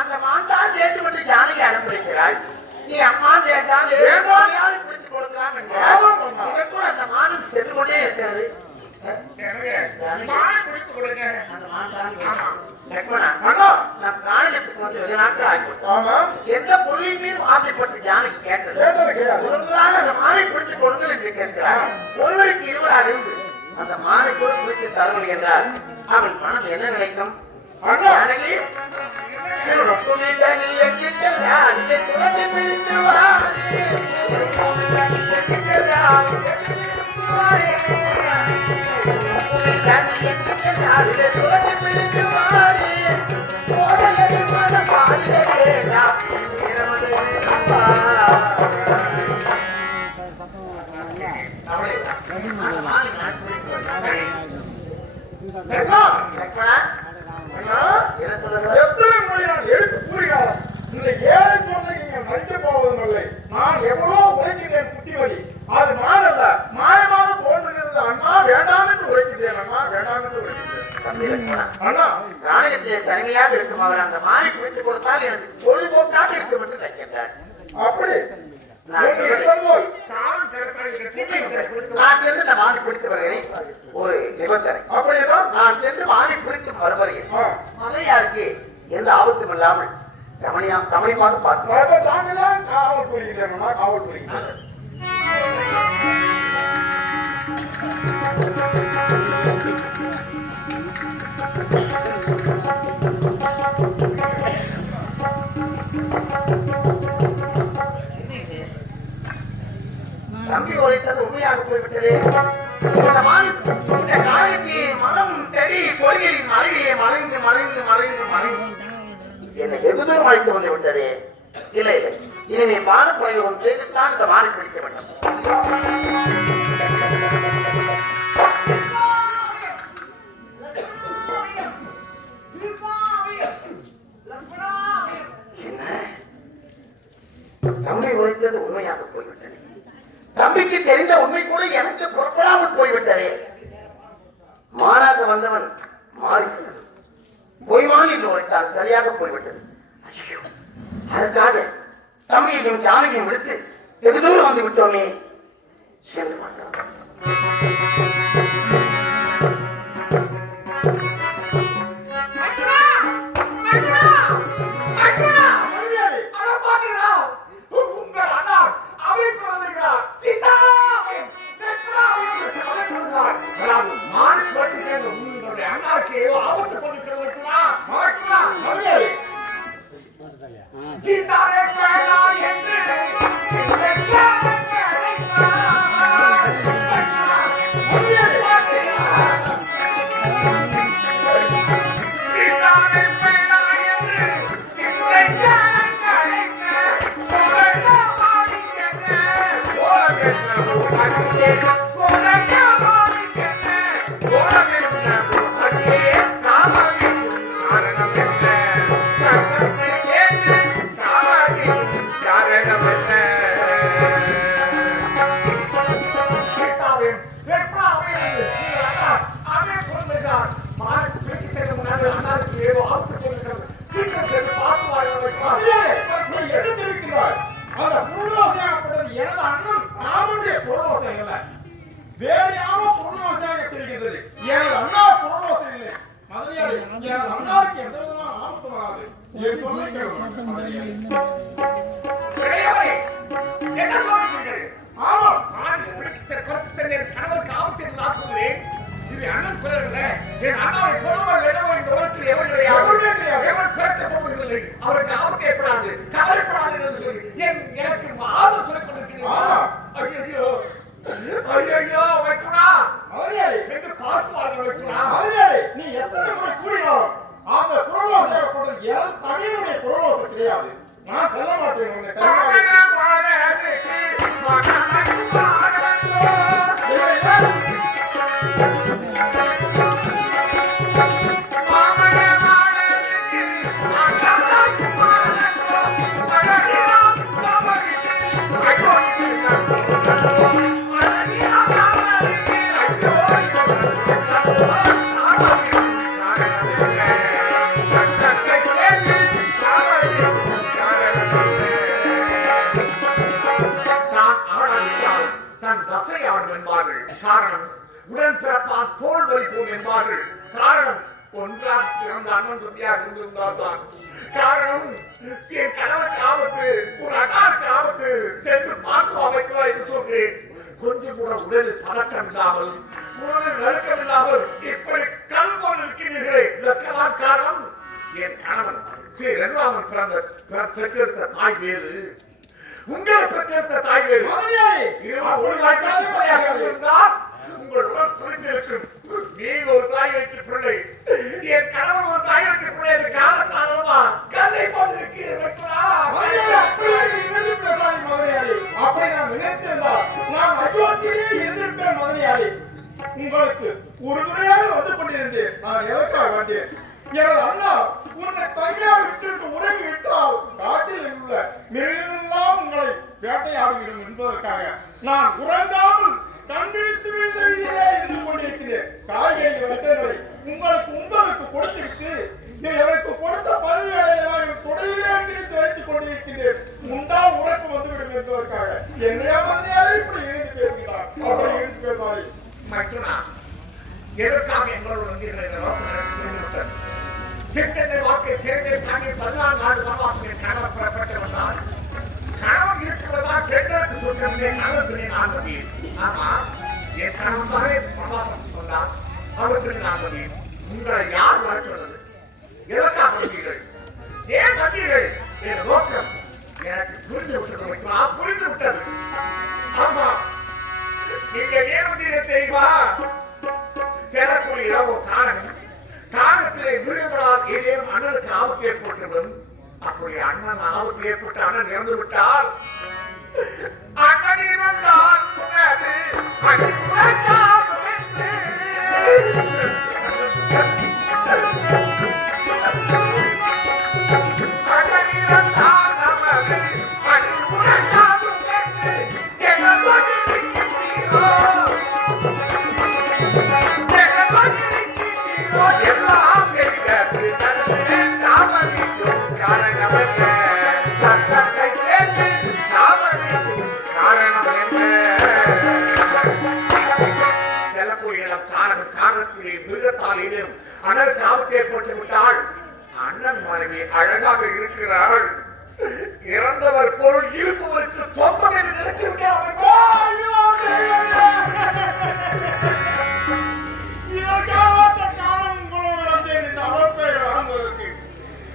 அந்த மாட்டால் ஏற்று வந்து ஜாலியை அனுப்பியிருக்கிறாய். நீ அம்மா கேட்டால் பிடிச்சு கொடுக்கலாம். அந்த மானம் சென்று கொண்டே இருக்கிறது. எந்த பொருளின் மீது ஆசைப்பட்டு ஜானகி கேட்டது அந்த மானை பிடிச்சு கொடுங்கள் என்று கேட்கிறார். ஒருவருக்கு இருவர் அறிந்து அந்த மானை கூட பிடித்து தரவில்லை என்றால் அவன் மனம் என்ன நினைக்கும்? ஜானகி இந்த ஏழை குழந்தைக்கு மதிக்க போவதும் இல்லை. நான் எவ்வளவு உழைக்கிறேன் புத்திமதி, அது மாறல்ல மாயமாக தோன்றுகிறது. அண்ணா வேண்டாம் என்று உழைக்கிறேன், அண்ணா வேண்டாம் என்று உழைக்கிறேன். அண்ணா ராணியத்தை தனிமையாக இருக்கும். அவர் அந்த மாறி பிடித்து கொடுத்தால் எனக்கு பொழுதுபோக்காக இருக்கும் என்று நினைக்கின்றார். அப்படி நான் சென்று மாறி பிடித்து வருகிறேன். ஒரு நிபந்தனை, அப்படிதான் நான் சென்று மாறி பிடித்து வருகிறேன். மலையாருக்கு எந்த ஆபத்தும் இல்லாமல் கவனியமாக பார்த்து காவல் புரிகிறேன். காவல் புரிகிறேன். தம்பி உழைத்தது உண்மையாக போய்விட்டது. இந்த காலத்தில் மரம் செடி கொடிகளின் மலையிலே மறைந்து மறைந்து மறைந்து மறைந்து என்னை எதுவும் அழைத்து வந்து விட்டது. இல்லை இல்லை, இனிமே மான பிரயோகம் செய்துதான் இந்த மாறி பிடிக்க வேண்டும். தம்பி உழைத்தது உண்மையாக போய்விட்டது. தம்பிக்கு தெரிந்த உண்மை கூட எனக்கு புறப்படாமல் போய்விட்டதே. மாறாக வந்தவன் மாறி பொய்மான் என்று உழைத்தால் சரியாக போய்விட்டது. அதற்காக தம்பியையும் ஜானகியும் விடுத்து வெகு தூரம் வந்து விட்டோமே. சென்று மாட்டான். வேறு யாரோ பொருளாசையாக தெரிகிறது. எனது அண்ணா பொருளாசை இல்லை. மதுரையாளி எனது அண்ணாவுக்கு எந்த விதமான ஆபத்து வராது. என்ன சொல்றீர்கள்? ஆமா, நான் பிடித்த கருத்து கணவருக்கு ஆபத்து என்று நான் சொல்கிறேன். இது அண்ணன் குரல். என் அண்ணாவை கொள்ளுவோம். இந்த உலகத்தில் எவன் கிடையாது. எவன் நடக்கப் போவதில்லை, அவருக்கு ஆபத்து ஏற்படாது, கவலைப்படாது என்று சொல்லி எனக்கு ஆதரவு சொல்லிக் கொண்டிருக்கிறீர்கள். ஐயோ ஐயோ வைக்குனா மதுரையாளி சென்று பார்த்து வாங்க வைக்குனா. மதுரையாளி நீ எத்தனை முறை கூறினாலும் அந்த குரலோசை தேவைப்படுறது ஏதாவது தமிழுடைய குரலோசை கிடையாது. நான் சொல்ல மாட்டேன் உன்னை தனியாக. காரணம் உடன் பிறப்பால் தோல் வலிப்போம் என்பார்கள். காரணம் ஒன்றாக பிறந்த அண்ணன் தம்பியாக இருந்திருந்தால்தான். காரணம் என் கணவருக்கு ஆபத்து, ஒரு அண்ணாருக்கு ஆபத்து, சென்று பார்த்து அமைக்கலாம் என்று சொல்கிறேன். கொஞ்சம் கூட உடலில் பதட்டம் இல்லாமல், உடலில் நடுக்கம் இல்லாமல் இப்படி கல்வன் இருக்கிறீர்களே, இதற்கெல்லாம் காரணம் என் கணவன் ஸ்ரீ ரகுராமன் பெற்றெடுத்த தாய் வேறு, உங்களை பெற்றெடுத்த தாய் வேறு. இருந்தால் உங்களுடன் புரிந்திருக்கும். நீங்க ஒரு தாய் வைத்து பிள்ளை, என் கணவன் ஒரு தாய் வைத்து பிள்ளை என்று காலத்தாலமா கல்லை போட்டிருக்கு. அப்படி நான் நினைத்திருந்தால் நான் அயோத்தியிலே எதிர்ப்பேன் மதுரையாளி. உங்களுக்கு உறுதுணையாக வந்து கொண்டிருந்தேன். நான் எதற்காக வந்தேன்? எனது அண்ணா உன்னை தனியாக விட்டு உறங்கி விட்டால் காட்டில் உள்ள மிருகங்களெல்லாம் உங்களை வேட்டையாடிவிடும் என்பதற்காக நான் உறங்காமல் கண்விழித்து விழுந்தே இருந்து கொண்டிருக்கிறேன். காய்கறி வட்டங்களை உங்களுக்கு கொடுத்திருக்கு. எனக்கு கொடுத்த பல்வேளையெல்லாம் தொடையிலே கிழித்து வைத்துக் கொண்டிருக்கிறேன். உண்டா உறக்கம் வந்துவிடும் என்பதற்காக என்னையா மதியாதை இப்படி இழுந்து பேசுகிறார். அப்படி இழுந்து பேசாதே. மட்டும்னா எதற்காக எங்களோடு வந்தீர்கள்? சிற்றனை வாழ்க்கை சிறந்த தாண்டி 14 நாடு வரலாற்றில் கணவர் புறப்பட்டு வந்தால் கணவன் இருக்கிறதா பெண்களுக்கு சொல்கிறதே கணவன் நான் வந்தேன். ஆமா, என் கணவன் தானே பிரவாசம் சொன்னார், அவருக்கு நான் வந்தேன். உங்களை யார் வர சொன்னது? எதற்காக வந்தீர்கள்? ஏன் வந்தீர்கள்? என் நோக்கம் எனக்கு புரிந்து விட்டது. ஆமா, நீங்க ஏன் வந்தீர்கள் தெரியுமா? சேரக்கூடிய ஒரு காரணம், காலத்திலே விடுபடால் ஏதேனும் அண்ணனுக்கு ஆபத்து ஏற்பட்டுவிடும். அப்படி அண்ணன் ஆபத்து ஏற்பட்டு அண்ணன் இறந்து விட்டால் அண்ணன் இறந்தால் அண்ணனுக்கு ஆபத்து ஏற்பட்டு விட்டால் அண்ணன் மனைவி அழகாக இருக்கிறாள். இறந்தவர் பொருள் இருப்பவருக்கு சொந்தம் என்று நினைச்சிருக்கேன்.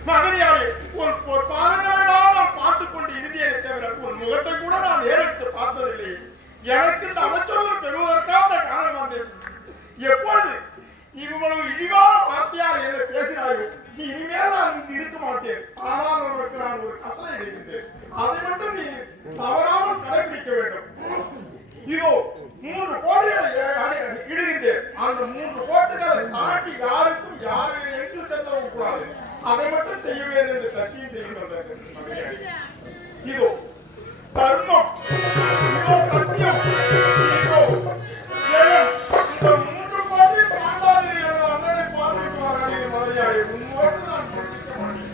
மகனியாரே, ஒரு 14 நாள் பார்த்துக் கொண்டு இருந்தேனே தவிர உன் முகத்தை கூட நான் ஏறெடுத்து பார்த்ததில்லை. எனக்கு இந்த அமைச்சர்கள் பெறுவதற்காக காரணம் வந்தேன். எப்பொழுது இவ்வளவு இழிவான வார்த்தையாக என்ன பேசினார்கள்? நீ இனிமேல் நான் இங்கு இருக்க மாட்டேன். ஆனால் உனக்கு நான் ஒரு கட்டளை இடுகின்றேன். அதை மட்டும் நீ தவறாமல் கடைபிடிக்க வேண்டும். இதோ 3 கோடுகளை இடுகின்றேன். அந்த 3 கோட்டுகளை தாண்டி யாருக்கும் யாரும் எங்கு செல்லவும் கூடாது. அதை மட்டும் செய்வேன் என்று சத்தியம் செய்கின்றேன். இதோ தர்மம், இதோ சத்தியம், இதோ இந்த 3 கோடி பாண்டாதிரியான அண்ணனை பார்த்துட்டு வராங்க. மரியாதை உன்னோடு நான் கொடுக்க மாட்டேன்.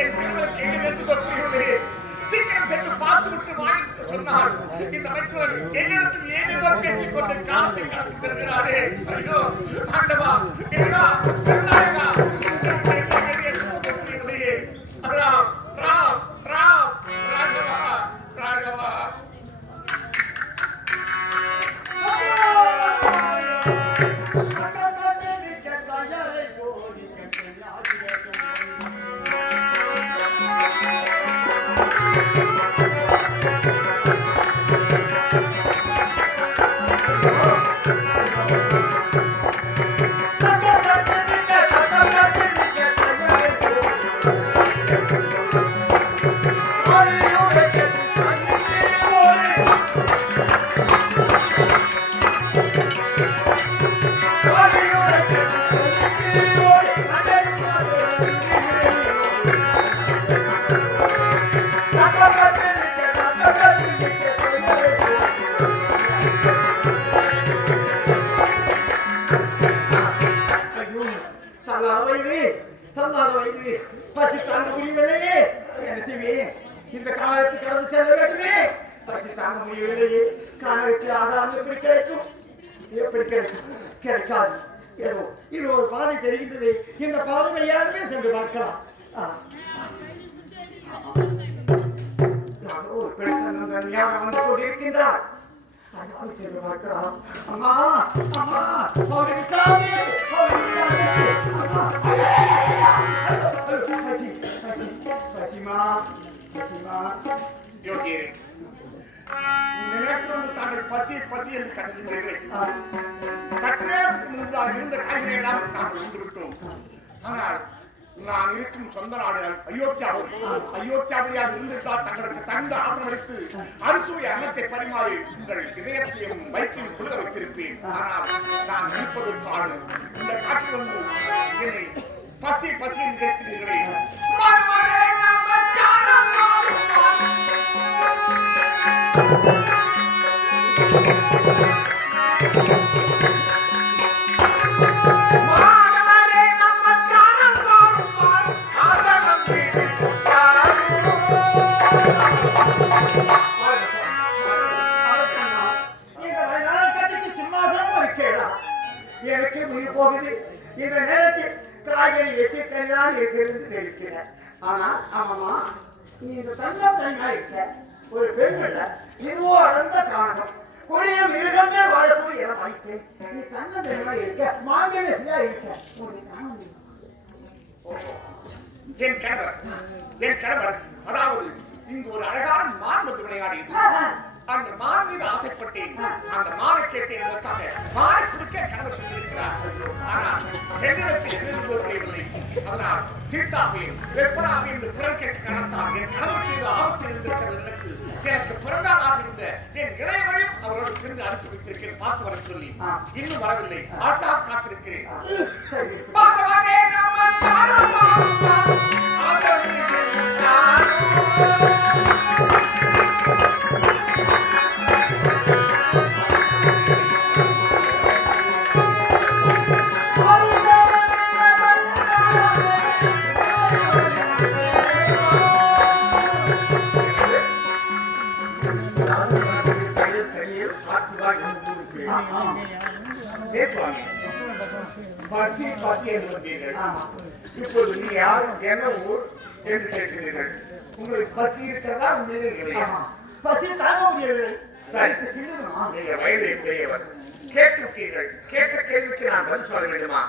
என் கணவர் கேள்வி கொள்கிறே, சீக்கிரம் சென்று பார்த்து விட்டு வாங்கிட்டு சொன்னார். இந்த அமைச்சர் என்னிடத்தில் ஏதேதோ பேசிக் கொண்டு காலத்தை காத்து தருகிறாரே. ஐயோ ஆண்டவா, என்னடா பெருநாயகா, ராம் ராம் ராம் ராகவா ராகவா. தயாரை தன்னால வயது பசி தாங்க முடியவில்லையே. என்ன செய்வேன்? இந்த காலத்தை கடந்து செல்ல வேண்டுமே. பசி தாங்க முடியவில்லையே. காலத்துக்கு ஆதாரம் எப்படி கிடைக்கும்? எப்படி கிடைக்கும்? கிடைக்காது. ஏதோ இது ஒரு பாதை தெரிகின்றது. இந்த பாதை வழியாகவே சென்று பார்க்கலாம். ஒரு பெண் தனியாக வந்து கொண்டிருக்கின்றார். சென்று பார்க்கலாம். அம்மா அம்மா தாங்கள் பசி பசி என்று கட்டுகிறீர்கள். கட்டுரைக்கு முன்பாக இருந்த காய்கறிகளாக நாங்கள் வந்துவிட்டோம். ஆனால் நான் இருக்கும் சொந்த நாடு அயோத்தியாவில் இருந்திருந்தால் தங்களுக்கு தந்த ஆதரவளித்து அறுசுவை அன்னத்தை பரிமாறி உங்கள் இதயத்தையும் வயிற்றையும் குளிர வைத்திருப்பேன். ஆனால் நான் இருப்பது பாடு. இந்த காற்றில் வந்து என்னை பசி பசி என்று கேட்கிறீர்களே. எனக்கு உயிர் போகுது. இந்த நேரத்தில் காய்கறி எச்சிக்கறிதான் இருக்கிறது தெரிவிக்கிறேன். ஆனா ஆமாமா, நீ இந்த தனியா இருக்க ஒரு பெண் இல்ல, இதுவோ அழந்த காரணம் கொடிய மிருகமே வாழக்கூடிய இடம் வைத்தேன். நீ தன்னந்தனியா இருக்க, மாங்கேசியா இருக்க. என் கணவர் அதாவது இங்கு ஒரு அழகான மான் வந்து விளையாடியது. அந்த மான் மீது ஆசைப்பட்டேன். அந்த மானை கேட்டேன். மானை குடிக்க கணவர் சொல்லியிருக்கிறார். ஆனால் செல்வத்தில் எதிர்ப்பு புரியவில்லை. அதனால் சீட்டாவையும் வெப்பனாவையும் என்று குரல் கேட்டு கணத்தார். என் கணவருக்கு இது ஆபத்தில் இருந்திருக்கிறது. எனக்கு பிறந்தாளாக இருந்த என் இளையவரையும் அவரோடு சென்று அனுப்பி வைத்திருக்கிறேன். பார்த்து வர சொல்லி இன்னும் வரவில்லை. ஆட்டாக காத்திருக்கிறேன். பசி பசி என்று வந்தீர்கள். இப்போது நீ யார், என்ன ஊர் என்று கேட்கிறீர்கள். உங்களுக்கு பசி இருக்கிறதா? உண்மையிலே கிடையாது. பசி தாங்க முடியவில்லை. நீங்க வயதை பெரியவர், கேட்டிருக்கீர்கள். கேட்ட கேள்விக்கு நான் பதில் சொல்ல வேண்டுமா?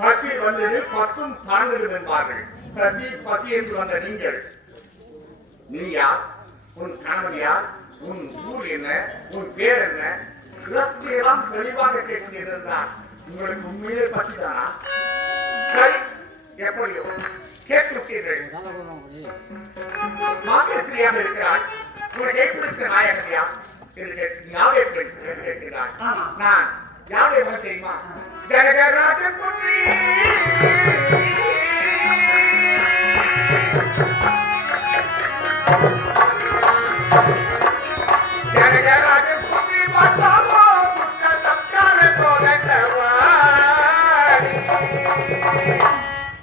பசி வந்தது 10 12 என்பார்கள். பசி என்று வந்த நீங்கள், நீ யார், உன் கணவன் யார், உன் ஊர் என்ன, உன் பேர் என்ன, எல்லாம் தெளிவாக கேட்கிறீர்கள். உங்களுக்கு உண்மையே பசிதானா? சரி, எப்படியோ கேட்டிருக்கீர்கள். மாத்திரையாக இருக்கிறாள். உனக்கு ஏற்படுத்த நாயகரியா யாரை கேட்கிறாள். நான் யாரை தெரியுமா? ஜனகராஜன் புத்தி ஜனகராஜன் புத்தி பார்த்தாவோ புத்தகம்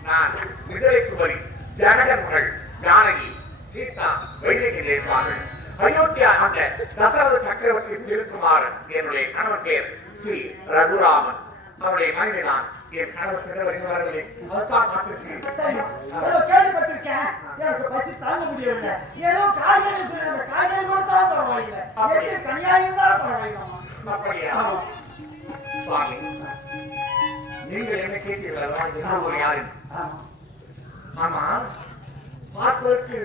நான் விடுதலைக்கு வழி ஜனகன் மகள் ஜானகி சீதா வைதேகி இருப்பார்கள். அயோத்தியா அந்த தசரத சக்கரவர்த்தி திருக்குமாரன் என்னுடைய கணவன் பேர் ஸ்ரீ ரகுராமன். அவருடைய மனைவி நான். என் கணவர் சென்றவர்கள் வரவில்லை. அதற்காக கேள்விப்பட்டிருக்கேன். எனக்கு பசி தாங்க முடியவில்லை. ஏதோ காய்கறி காய்கறி கொடுத்தாலும் பரவாயில்லை, தனியாக இருந்தாலும் பரவாயில்லை. சுவாமி, நீங்கள் என்ன கேட்டீர்கள்? யாரு? ஆமா, பார்ப்பதற்கு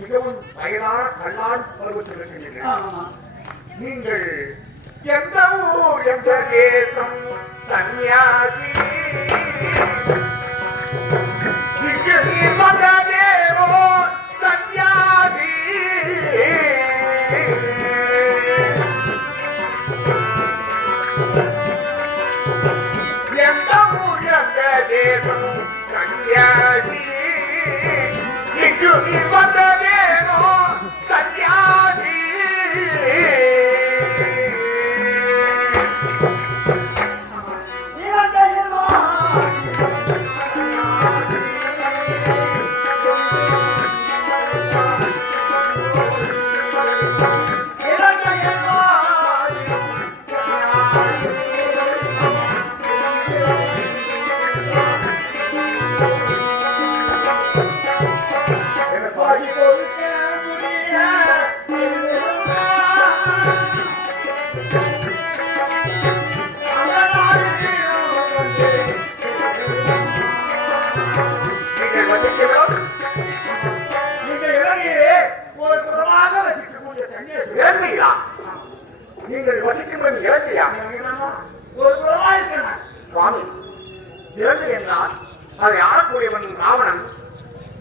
மிகவும் வயதான கல்லான் பருவத்தில் இருக்கின்றீர்கள். நீங்கள் எந்த ஊர் எந்த தேசம் சன்னியாசி இங்கு நீ வந்ததேவோ சன்னியாசி எந்த ஊர் எந்த தேசம் சன்னியாசி இங்கு நீ வந்ததேவோ சன்னியாசி நீங்கள் வசிக்கும் இலங்கையா? சுவாமி, இலங்கை என்றால் அதை ஆளக்கூடியவன் ராவணன்.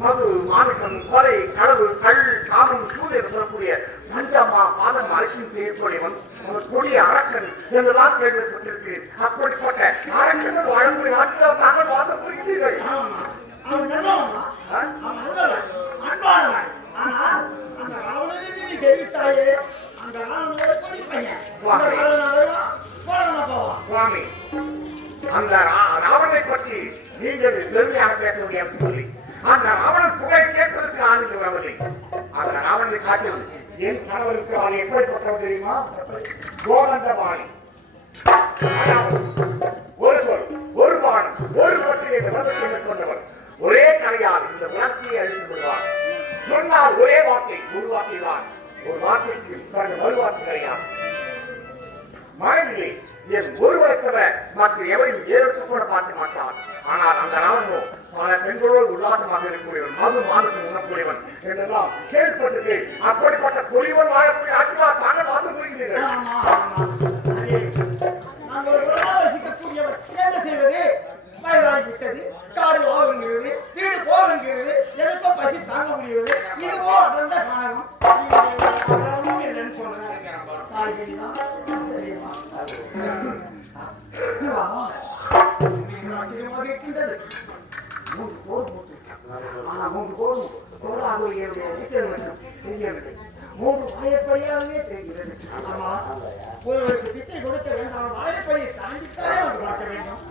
மது, மாமிசம், கொலை, களவு, கல், காமம், சூழ் என்று சொல்லக்கூடிய பஞ்சமா பாதம் அரசியல் செய்யக்கூடியவன் கொடிய அரக்கன் என்றுதான் கேள்விப்பட்டிருக்கிறேன். அப்படிப்பட்ட அரக்கன் வாழக்கூடிய நாட்டில் தாங்கள் வாசம் புரிகிறீர்கள். சுவாமி, அந்த ராவணனை பற்றி நீங்கள் பெருமையாக பேச முடியாது சொல்லி அந்த ராவணன் புகழை கேட்பதற்கு ஆண்டு வரவில்லை. அந்த ராவணனை காட்டில் என் கணவருக்கு அவன் எப்படிப்பட்டவர் தெரியுமா? கோதண்டபாணி. ஒரு சொல், ஒரு பானம், ஒரு பற்றியை விவரத்தை மேற்கொண்டவர். ஒரே கலையால் இந்த உணர்ச்சியை அழித்து விடுவார். சொன்னால் ஒரே வார்த்தை, ஒரு வார்த்தை தான். ஒரு வார்த்தைக்கு மறுவார்த்தை கிடையாது. மனதிலே என் ஒருவருக்கவ மற்ற எவரையும் ஏற்று கூட பார்க்க மாட்டான். ஆனால் அந்த ராவணோ பல பெண்களோடு உல்லாசமாக இருக்கக்கூடியவன், மது மானசம் உணக்கூடியவன் என்றெல்லாம் கேள்விப்பட்டது. அப்படிப்பட்ட பொலிவன் வாழக்கூடிய ஆட்சியா தாங்கள் வாசம் புரிகிறீர்கள். என்ன செய்வது? வயதாகிவிட்டது, காடு போகுங்கிறது, வீடு போகுங்கிறது, எனக்கோ பசி தாங்க முடியாது. இதுவோ அடர்ந்த காரணம். என்னன்னு சொல்றது ஆச்சரியமாக இருக்கின்றது. 3 கோடு போட்டிருக்காங்க. ஆனா 3 கோடு தெரியவில்லை. 3 வாயப்படியாகவே தெரிகிறது. ஆமா, ஒருவருக்கு திட்டை கொடுக்க வேண்டாம். வாயப்படியை தாண்டித்தானே வந்து பார்க்க வேண்டும்.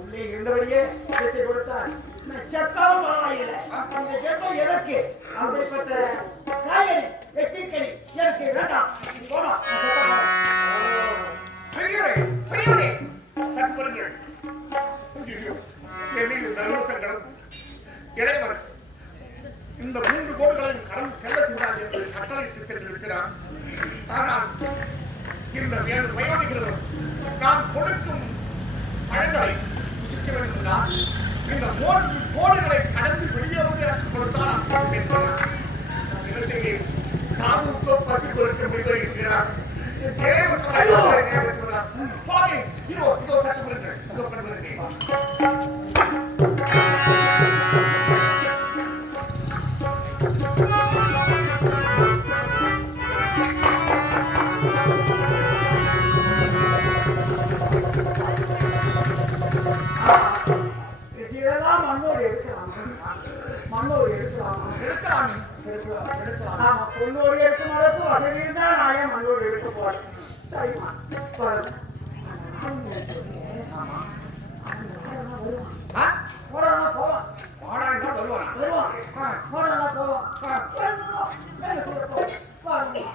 உள்ளே இருந்தபடியே திட்டை கொடுத்தால் செத்தாலும் பரவாயில்லை. இந்த கேட்போம் எதற்கு? அப்படிப்பட்ட காய்கறி வெற்றிக்கறி எனக்கு வேண்டாம். போனா பெரியவரே, பெரியவரே, சற்பருங்கள். என்னையில் தர்மசங்கடம் இளையவர் இந்த 3 கோடுகளையும் கடந்து செல்லக்கூடாது என்று கட்டளையிட்டு சென்றிருக்கிறார். ஆனால் இந்த வயோதிகர்கள் நான் கொடுக்கும் பழங்களை புசிக்க வேண்டும் என்றால் இந்த 3 கோடுகளை கடந்து வெளியே வந்து எனக்கு கொடுத்தால் என்ன செய்கிறேன்? சாதுக்கோ பசி கொடுக்க முடிவு இருக்கிறார். சுவாமி, இதோ சற்று விடுங்கள். இதோ பண்ணுகிறேன். இதெல்லாம் மண்ணோடு எடுக்கலாம். மண்ணோடு எடுக்கலாம். ஆமா, பொண்ணோடு எடுக்க மாட்டோம். வசதி இருந்தா நானே மண்ணோடு எடுக்க போறேன். சரிமா, போடலாம். Thank you.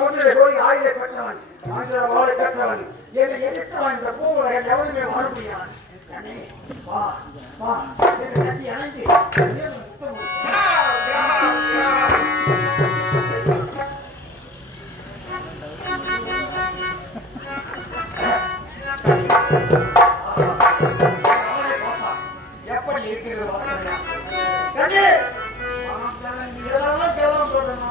மூன்றிலே போய் ஆயுத பெற்றவன் ஆந்திர வாழை பெற்றவன் என்னை எதிர்த்தவன் இந்த பூவுலகில் எவனுமே வாழ முடியாது. கண்ணே, வா வா என்று கட்டி அணைத்து முத்தம் எப்படி இருக்கிறது கண்ணே, இதெல்லாம் கேவலம் சொல்லணும்.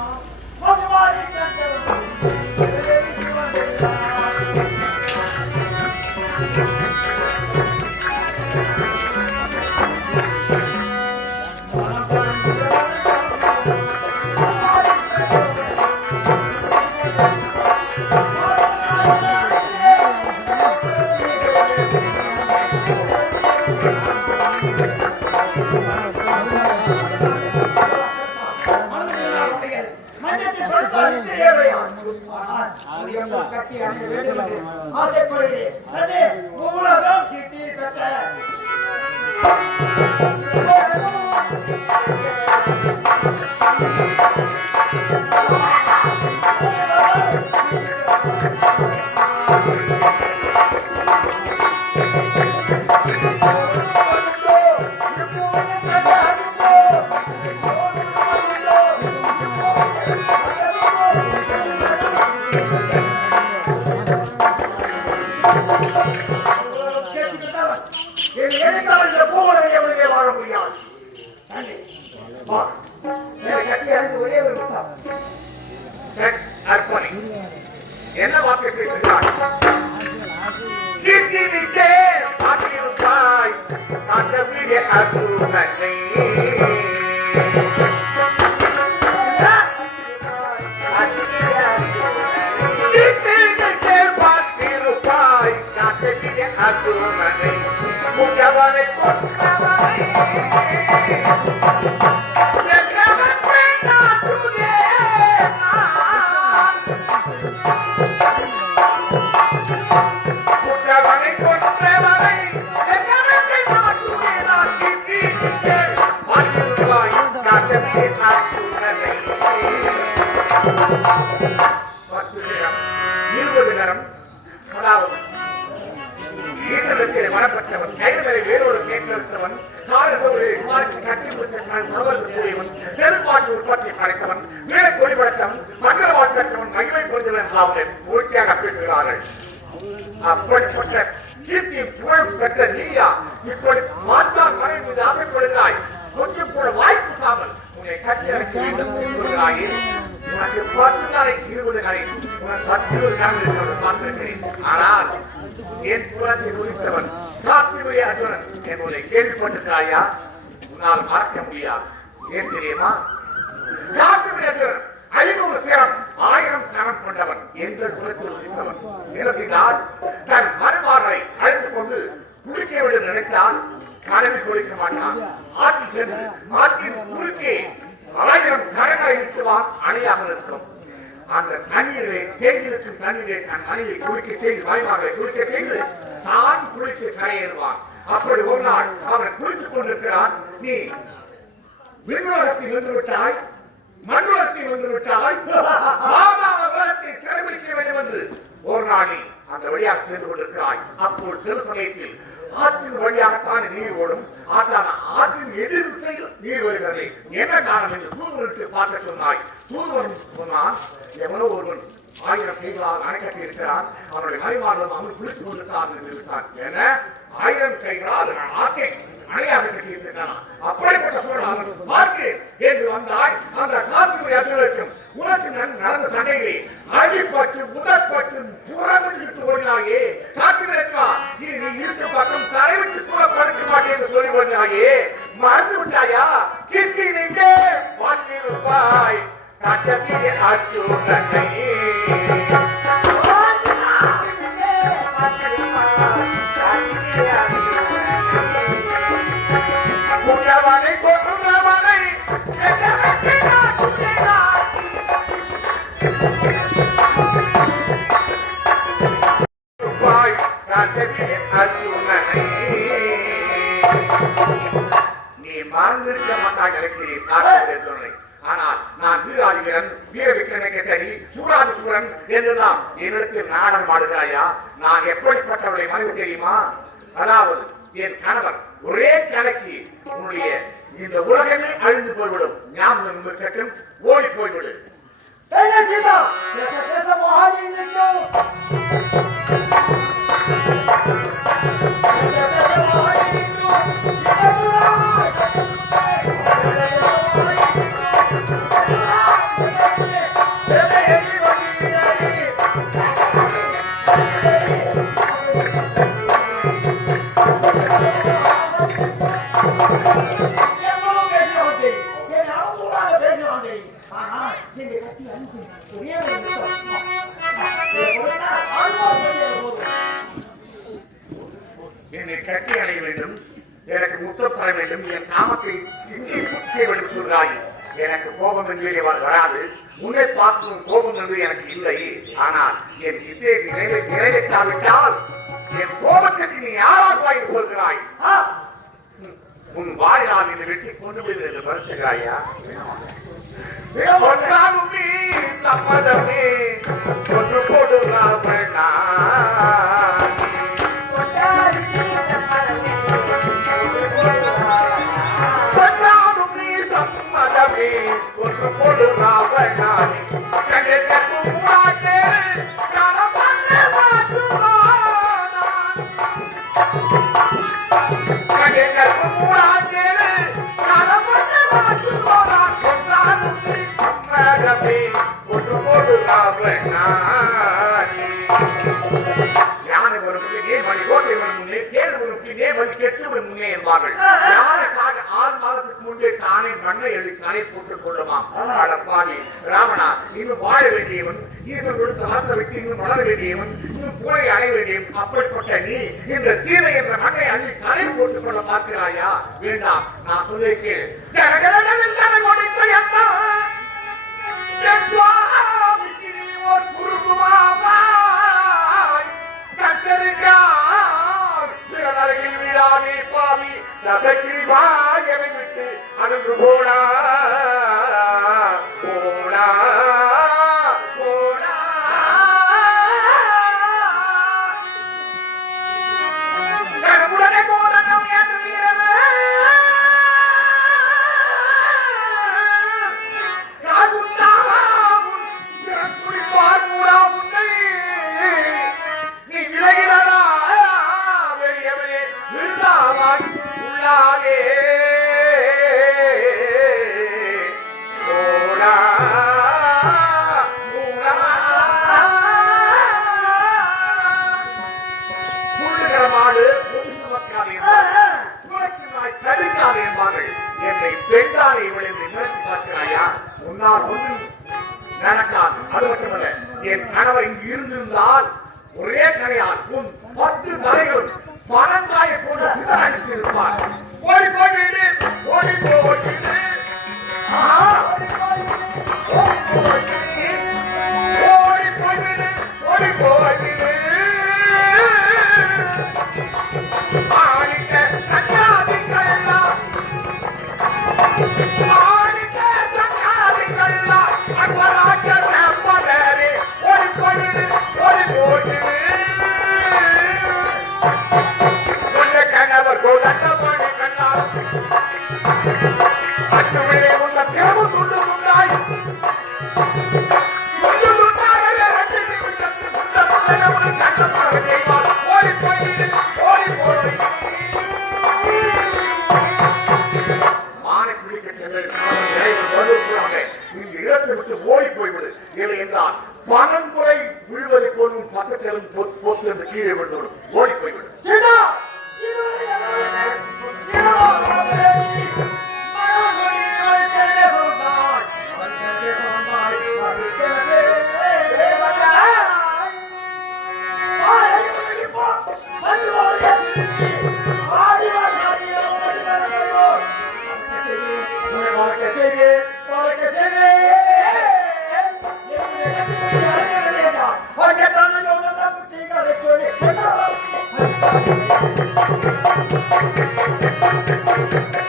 என்ன வார்த்தை பேசுகிறார்? மனப்பட்டவன் கைகளை வேறொரு கேட்டவன் கட்டி முடித்தவன் செல்வாக்கு உற்பத்தி படைத்தவன் வீர கொடிபடுத்தவன் மங்கள வாழ்க்கற்றவன் மகிமை பொருந்தவன் அவர்கள் பூர்த்தியாக பேசுகிறார்கள். அப்படிப்பட்ட கீர்த்தியும் புகழும் பெற்ற நீயா இப்படி மாற்றான் மனை மீது ஆசைப்படுகிறாய். கொஞ்சம் கூட வாய்ப்பு இல்லாமல் உன்னை கட்டி அழைக்கிறாயே. உனக்கு 10 நாளைக்கு 20 நாளைக்கு உனக்கு 10 நாள் பார்த்திருக்கிறேன். ஆனால் என் புறத்தில் உரித்தவன் காத்தினுடைய அர்ஜுனன் என்பதை கேள்விப்பட்டிருக்காயா? உன்னால் மறக்க முடியாது. ஏன் தெரியுமா? காத்தினுடைய அர்ஜுனன் 500 சேரம் 1000 கணம் கொண்டவன் என்ற புறத்தில் உரித்தவன். நிலத்தினால் தன் மறுமாறரை அழைத்துக் கொண்டு குளிக்க விட நினைத்தால் கனவில் குளிக்க மாட்டான். ஆற்றில் சென்று ஆற்றின் குறுக்கே 1000 கரங்களை இருக்குவான் அணையாக இருக்கும். அந்த தண்ணீரை தேங்கியிருக்கும் தண்ணீரை தன் மனைவி குளிக்க செய்து வாய்மார்களை குளிக்க செய்து தான் குளித்து கரையேறுவான். அப்படி ஒரு நாள் அவன் குளித்துக் கொண்டிருக்கிறான். நீ விண்ணுலகத்தில் நின்று விட்டாய், மண்ணுலகத்தில் நின்று விட்டாய், சிறைபிடிக்க வேண்டும் என்று ஒரு நாள் நீ அந்த வழியாக சென்று கொண்டிருக்கிறாய். அப்போது சில சமயத்தில் ஆற்றின் வழியாகத்தான் நீர் ஓடும். ஆற்றின் எதிர் திசையில் நீர் வருகிறது. என்ன காரணம் என்று தூதுவனுக்கு பார்க்க சொன்னாய். தூதுவன் சொன்னான், எவனோ ஒருவன் 1000 கைகளால் அணைக்கட்டி இருக்கிறான், அவனுடைய மறைமாறும் அவன் குளித்துக் கொண்டிருக்கான் என்று விட்டான். என 1000 கைகளால் ஆற்றை அணையாக கட்டி இருக்கிறான். அப்படிப்பட்ட சூழல் பார்க்கிறேன் என்று வந்தாய். அந்த காசிமுறை அலுவலகம் உனக்கு நடந்த சண்டைகளை அடிப்பட்டு முதற்பட்டு புறமிட்டு ஓடினாயே. காத்திருக்கா நீ இருக்க பக்கம் தலைவிட்டு கூட படுக்க மாட்டேன் என்று சொல்லி ஓடினாயே. மறந்து விட்டாயா? கிட்டி நின்றே வாழ்ந்திருப்பாய் கட்டத்திலே அச்சுடனே. புறவனை கொன்றவனை நீ மறந்திருக்க மாட்டாய். ஆனால் நான் வீராதிகரன் வீர விக்ரமகேசரி சூராதி சூரன் என்றுதான் என்னிடத்தில் நாடகம் ஆடுகிறாயா? நான் எப்படிப்பட்டவளை மனைவி தெரியுமா? அதாவது என் கணவர் ஒரே கணக்கு உன்னுடைய இந்த உலகமே அழிந்து போய்விடும். ஞாபகம் இருக்கட்டும், ஓடி போய்விடு. என்னை கட்டி அடைய வேண்டும், எனக்கு முத்தம் தர வேண்டும், என் காமத்தை செய்ய வேண்டும் சொல்கிறாய். எனக்கு கோபம் என்று வராது, உன்னை பார்க்கும் கோபம் என்று எனக்கு இல்லை. ஆனால் என் இசையை நிறைவேற்றாவிட்டால் என் கோபத்திற்கு நீ யாரால் வாய்ப்பு சொல்கிறாய்? உன் வாயினால் என்னை வெட்டி கொண்டு விடுவது என்று வருகிறாயா? கொண்டாலுமே சம்மதமே கொண்டு போடுகிறார்கள். ஒன்று போடுகிறார்கள். யானை ஒரு மணி கோட்டை முன்னே தேர் ஒரு கெட்டுவன் முன்னே என்பார்கள். யானைக்காக 6 மாதத்துக்கு முன்பே தானே மண்ணை எழுதி தலை போட்டுக் கொள்ளுமாம். பாடி ராவணா, இன்னும் வாழ வேண்டியவன், இன்னும் கொடுத்து ஆசைக்கு இன்னும் வளர வேண்டியவன், இன்னும் புகழை அடைய வேண்டியவன். அப்படிப்பட்ட நீ இந்த சீதை என்ற மண்ணை அள்ளி தலை போட்டுக் கொள்ள பார்க்கிறாயா? வேண்டாம், நான் சொல்லிக்கு விட்டு அனுப்பு போடா போடா போடா. உடனே போராட்டம் நீ விலகிறதா வெளியவனே விருந்தாவாய் உள்ளாகே போடா போடா. மாடு கடிக்காது என்பார்கள். என்னை பெண்தானே இவளை நிறுத்தி பார்க்கிறாயா? உன்னால் ஒன்று நடக்காது. அது மட்டுமல்ல, என் கணவர் இங்கு இருந்திருந்தால் ஒரே கரையால் உன் 10 தலைகள் பணங்காய போன்ற சிதறடித்து இருப்பார். ஓடி போய்விடு, ஓடி போய்விடு, ஓடி போய்விடு, ஓடி போய்விடு. ஆடிக்க சங்காதிகளா, ஆடிக்க சங்காதிகளா, அக்வராஜ சம்பதரே, ஓடி போய்விடு, ஓடி போய்விடு. உன்னை கணவர் கோதண்டபாணி கண்ணார் அட்டுவிலே உள்ள திறமு துண்டு துண்டாய் துண்டு துண்டாகவே ரட்சித்து விட்டது. துண்ட துண்டை உன்னை கண்டமாக செய்வார். ஓடி போய்விடு, ஓடி போய்விடு. மானை பிடிக்க சென்ற இங்கு இடத்தை விட்டு ஓடி போய்விடு. இல்லை என்றால் பணங்குறை விழுவதை போலும் பக்கத்திலும் போட்டு கீழே விழுந்துவிடும். ஓடி போய்விடு. Thank you.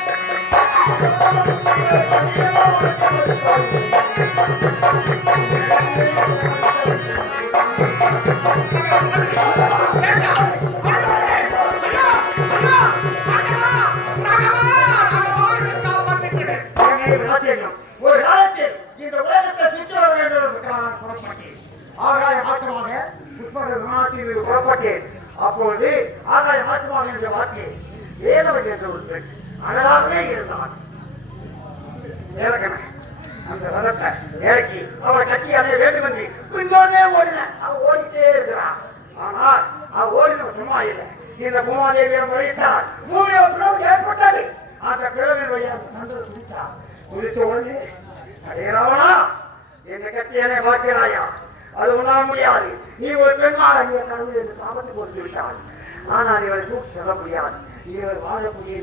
அவசரமாக புஷ்பக விமானத்தில் புறப்பட்டேன். அப்பொழுது ஆகாய மாற்றுவாங்க என்ற வார்த்தை வேதவன் என்ற ஒரு பெண் அழகாகவே இருந்தான். அந்த ரதத்தை இறக்கி அவளை கட்டி அடைய வேண்டும் என்று பின்னோடே ஓடினேன். அவன் ஓடிட்டே இருக்கிறான். ஆனால் அவன் ஓடின சும்மா இல்லை. இந்த பூமாதேவியை முறையிட்டால் பூமியை பிளவு ஏற்பட்டது. அந்த பிளவின் வழியாக அந்த சந்திர துடிச்சா. குதிச்ச உடனே அடையறாவனா என்ற கட்டியனை பார்க்கிறாயா? அது உணர முடியாது. நீ ஒரு பெண்ணாக நீ கடவுள் என்று சாபத்தை கொடுத்து விட்டாள். ஆனால் இவரை தூக்கி செல்ல முடியாது. இவர் வாழக்கூடிய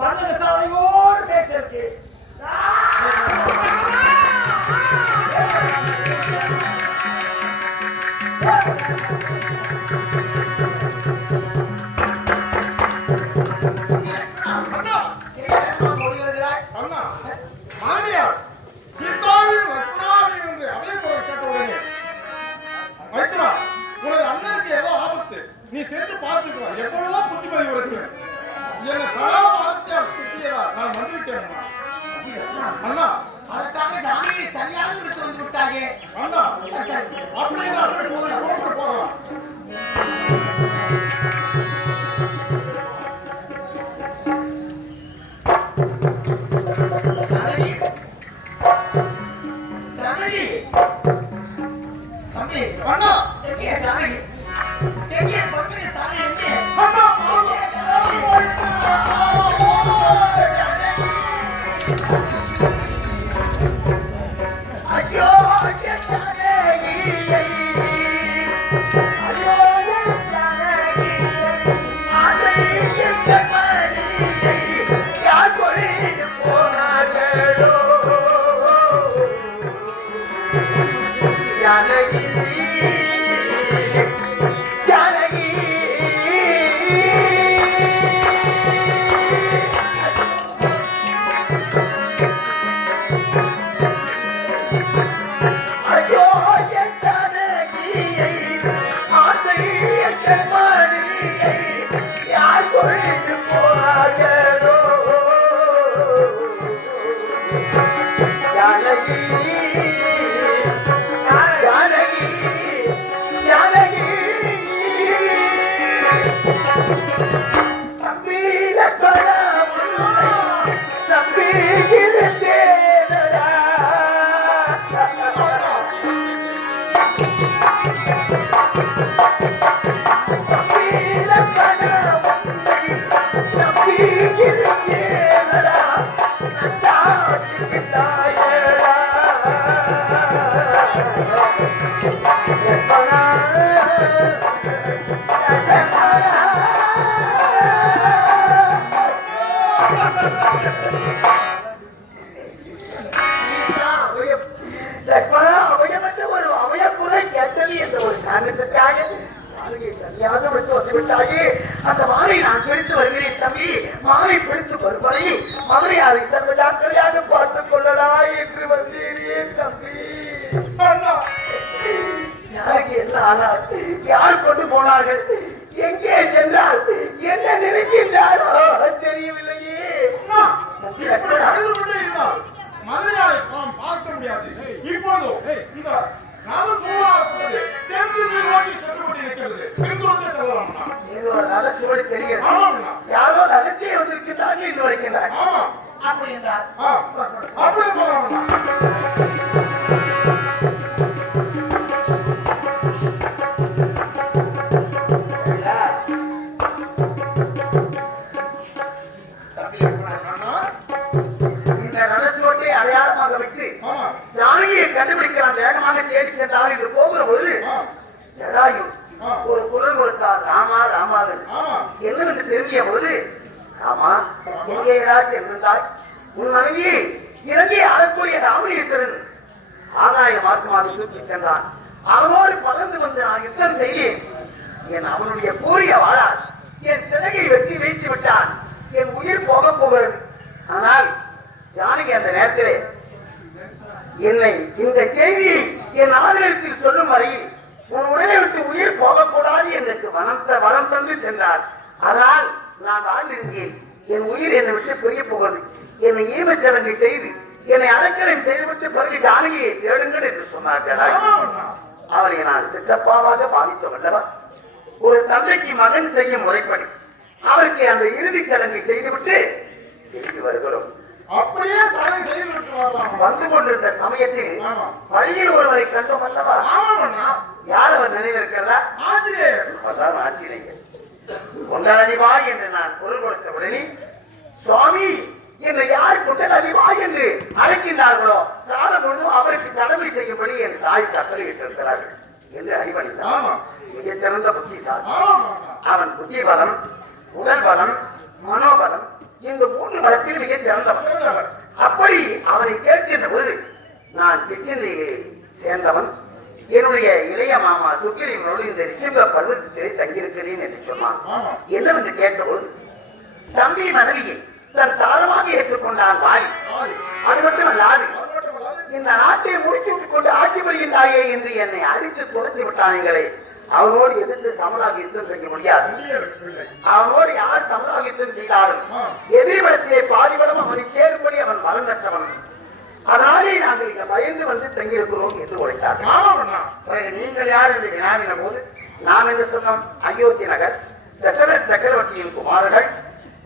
பன்னக சாலையோடு பேச்சிருக்கு. மாமியார் சீதாவின் ரத்னாவை என்று அவைபொருள் கேட்ட உடனே மைத்ரா, உனது அண்ணனுக்கு ஏதோ ஆபத்து, நீ சென்று பார்த்துக்கலாம். எவ்வளவோ புத்திமதி உனக்கு. என்னை தலாவ அரசியால் திட்டியதா நான் வந்துவிட்டேன் அண்ணா. அதற்காக ஜானகி கல்யாணம் எடுத்து வந்து விட்டாங்க அண்ணா. அப்படியே அப்படி போகலாம். அண்ணா அந்த மாலை நான் பிடித்து வருகிறேன் தம்பி. மாலை பிடித்து வருவதை மதுரையாவை சர்வஜாக்கிரதையாக பார்த்துக் கொள்ளலா என்று வந்தேன் தம்பி. யாருக்கு என்ன ஆனால் யார் கொண்டு போனார்கள், எங்கே சென்றால் என்ன நினைக்கின்றாரோ தெரியவில்லையே. மதுரையாவை பார்க்க முடியாது. இப்போது இந்த யாரோ ரகசியம் வச்சிருக்கிறார்கள் என்று வைக்கிறார். அப்படி என்றால் இந்த ரகசியத்தை அடையாளமாக வச்சு ஜானகியை கண்டுபிடிக்கிறான். வேகமாக தேடி சென்றால் இங்கு போகிற போது ஜடாயு ஒரு குரல் கொடுத்தார், ராமா ராமா என்னவென்று தெரிஞ்சிய போது, ராமா எங்கேடா சென்றாய்? உன் மனைவியை இறங்கி ஆளக்கூடிய ராமலிங்கத்திரன் ஆகாய மார்க்கமாக தூக்கி சென்றான். அவனோடு பகிர்ந்து கொண்டு நான் யுத்தம் செய்தேன். என் அவனுடைய கூறிய வாழால் என் சிறகை வெற்றி வீழ்ச்சி விட்டான். என் உயிர் போக போகிறது. ஆனால் ஜானகி அந்த நேரத்திலே என்னை இந்த செய்தியை என் ஆலயத்தில் சொல்லும் வரையில் உன் உடலை விட்டு உயிர் போகக்கூடாது எனக்கு வனம் தந்து சென்றார். ஆனால் நான் வாழ்ந்திருந்தேன். என் உயிர் என்னை விட்டு பிரிய போகிறது. என்னை ஈம சடங்கை செய்து என்னை அலங்கரம் செய்துவிட்டு பிறகு ஜானகியை தேடுங்கள் என்று சொன்னார்கள். அவரை நான் சிற்றப்பாவாக பாதித்தோம் அல்லவா? ஒரு தந்தைக்கு மகன் செய்யும் முறைப்படி அவருக்கு அந்த இறுதிச் சடங்கை செய்துவிட்டு திரும்பி வருகிறோம். அப்படியே சடங்கு செய்து விட்டு வரலாம். வந்து கொண்டிருந்த சமயத்தில் ஆமா. வழியில் ஒருவரை கண்டோம் அல்லவா? ஆமாண்ணா. யார் அவர் நினைவிருக்கிறதா? ஆஞ்சநேயர். அதான் ஆஞ்சநேயர். கொண்டலடிவா என்று நான் பொருள் கொடுத்த உடனே, சுவாமி என்னை யார் கொண்டலடிவா என்று அழைக்கின்றார்களோ காலம் ஒன்றும் அவருக்கு கடமை செய்யும்படி என் தாய் கட்டளையிட்டிருக்கிறார்கள் என்று அறிவணித்தான். ஆமா. மிக சிறந்த புத்திசாலி. ஆமாண்ணா. அவன் புத்தி பலம், உடல் பலம், மனோபலம் இந்த 3 பலத்தில் மிக சிறந்தவன். அப்படி அவனை கேட்கின்ற போது நான் கிருஷ்ணகிரியை சேர்ந்தவன், என்னுடைய இளைய மாமா சுக்கிரீவனோடு இந்த ரிஷிம்ப பருவத்திலே தங்கியிருக்கிறேன் என்று சொன்னான். என்னவென்று கேட்டபோது தம்பி மனைவியை தன் தாரமாக ஏற்றுக்கொண்டான் வாய். அது மட்டுமல்லாது இந்த நாட்டை முடித்து விட்டுக் கொண்டு ஆட்சி புரிகின்றாயே என்று என்னை அடித்து துரத்தி விட்டானீங்களே, அவனோடு எதிர்த்து சமலாக யுத்தம் செய்ய முடியாது. அவனோடு யார் சமலாக யுத்தம் செய்தாலும் எதிர்பலத்திலே பாதிபலம் அவனை சேரும்படி அவன் பலம் பெற்றவன். அதனாலே நாங்கள் இங்க பயந்து வந்து தங்கியிருக்கிறோம் என்று உரைத்தார்கள். நீங்கள் யார் என்று வினாவின போது நாம் என்று சொன்னோம், அயோத்தி நகர் தசரத சக்கரவர்த்தியின் குமாரர்கள்,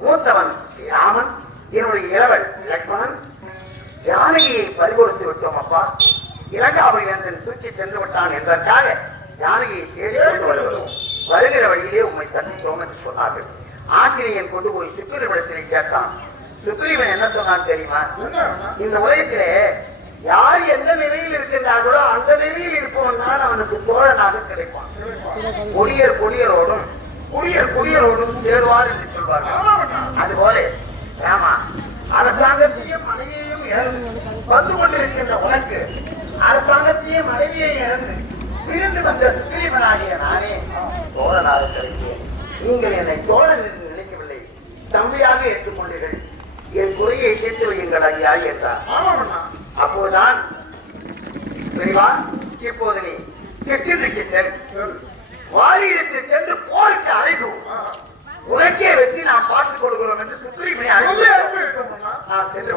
மூத்தவன் ராமன், என்னுடைய இளவல் லக்ஷ்மணன், ஜானகியை பறிகொடுத்து விட்டோம் அப்பா. இலங்காபுரியன் தூக்கி சென்று விட்டான் என்பதற்காக ஜானகியை தேடி கொண்டு வருகிறோம். வருகிற வழியிலே உண்மை சந்தித்தோம் என்று சொன்னார்கள். ஆஞ்சநேயன் கொண்டு போய் சுக்கிரீவனிடத்திலே கேட்டான். சுக்கிரீவன் என்ன சொன்னான் தெரியுமா? இந்த உலகத்திலே யார் எந்த நிலையில் இருக்கின்றார்களோ அந்த நிலையில் இருப்பவன் தான் அவனுக்கு தோழனாக கிடைப்பான். கொடியர் கொடியரோடும் குடியர் குடியரோடும் சேருவார் என்று சொல்வார்கள். அதுபோல ராமா அரசாங்கத்தையும் மனைவியையும் இழந்து வந்து கொண்டிருக்கின்ற உனக்கு அரசாங்கத்தையும் மனைவியை இழந்து பிரிந்து வந்த சுக்கிரீவனாகிய நானே தோழனாக கிடைத்தேன். நீங்கள் என்னை தோழன் என்று நினைக்கவில்லை, தம்பியாக ஏற்றுக்கொண்டீர்கள். என் குறையை கேட்டு வையுங்கள் ஐயா என்றார். அப்போதுதான் இப்போது நீ கிருஷ்ணனுக்கு செல், வாரியிடத்தில் சென்று போருக்கு அழைக்கும், உனக்கே வச்சு நாம் பார்த்துக் கொள்கிறோம் என்று சுக்கிரீவனை அழைத்து நான் சென்று